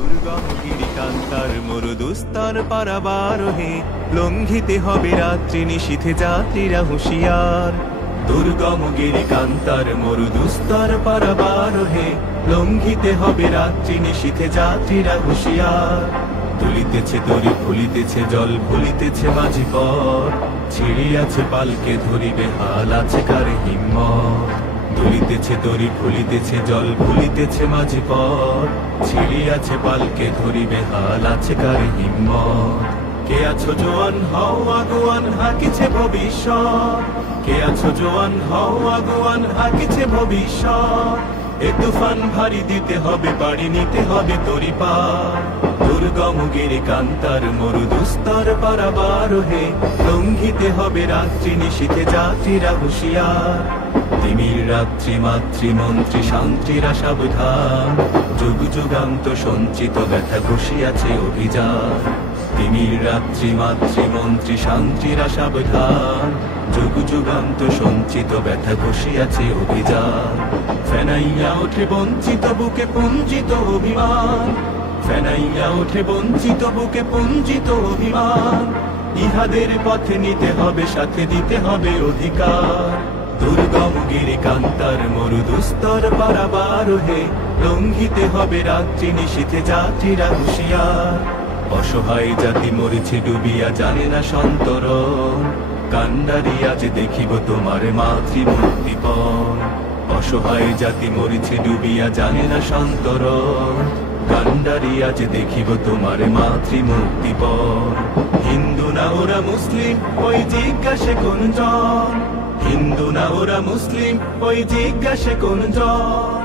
দুর্গম গিরিকান্তার মরুদুস্তর পারাবারোহে লঙ্ঘিতে হবে রাত্রি নিশীথে যাত্রীরা হুঁশিয়ার। দুর্গম গিরিকান্তার মরুদুস্তর পারাবারোহে লঙ্ঘিতে হবে রাত্রি নিশীথে যাত্রীরা হুঁশিয়ার। তুলিতেছে তরি ফুলিতেছে জল ভুলিতেছে মাঝি পথ, ছিড়িয়াছে পালকে ধরিবে হাল আছে কার হিম্মত। তুলিতেছে তরি ফুলিতেছে জল ভুলিতেছে মাঝি পথ, ছিড়িয়াছে পালকে ধরিবে হাল আছে কার হিম্মত। কে আছো জোয়ান হও আগুয়ান হাকিছে ভবিষ্যৎ, কে আছো জোয়ান হও আগুয়ান হাকিছে ভবিষ্যৎ। এ তুফান ভারী দিতে হবে বাড়ি নিতে হবে তরি পার। দুর্গম গিরিকান্তার মরুদুস্তর পারাবারোহে লঙ্ঘিতে হবে রাত্রি নিশীথে যাত্রীরা হুঁশিয়ার। তিমির রাত্রি মাতৃমন্ত্রী শান্তিরা সাবধান, যুগ যুগান্ত সঞ্চিত ব্যথা ঘষিয়াছে অভিযান। তিমির রাত্রি মাতৃমন্ত্রী শান্তিরা সাবধান, যুগ যুগান্ত সঞ্চিত ব্যথা ঘষিয়াছে অভিযান। ফেনাইয়া ওঠে বঞ্চিত বুকে পুঞ্জিত অভিমান, ফেনাইয়া ওঠে বঞ্চিত বুকে পুঞ্জিত অভিমান। ইহাদের পথে নিতে হবে সাথে দিতে হবে অধিকার। দুর্গম গিরিকান্তার মরুদুস্তর পারাবারোহে লঙ্ঘিতে হবে রাত্রি নিশীথে যাত্রীরা হুঁশিয়ার। অসহায় জাতি মরেছে ডুবিয়া জানে না সন্তরণ, কান্ডারি আজ দেখিব তোমার মাতৃমুক্তিপণ। অসহায় জাতি মরেছে ডুবিয়া জানে না সন্তরণ, কান্ডারি আজ দেখিব তোমার মাতৃমুক্তিপণ। হিন্দু না ওরা মুসলিম ওই জিজ্ঞাসে কোন জন, হিন্দু না ওরা মুসলিম ওই জিজ্ঞাসে কোন জন।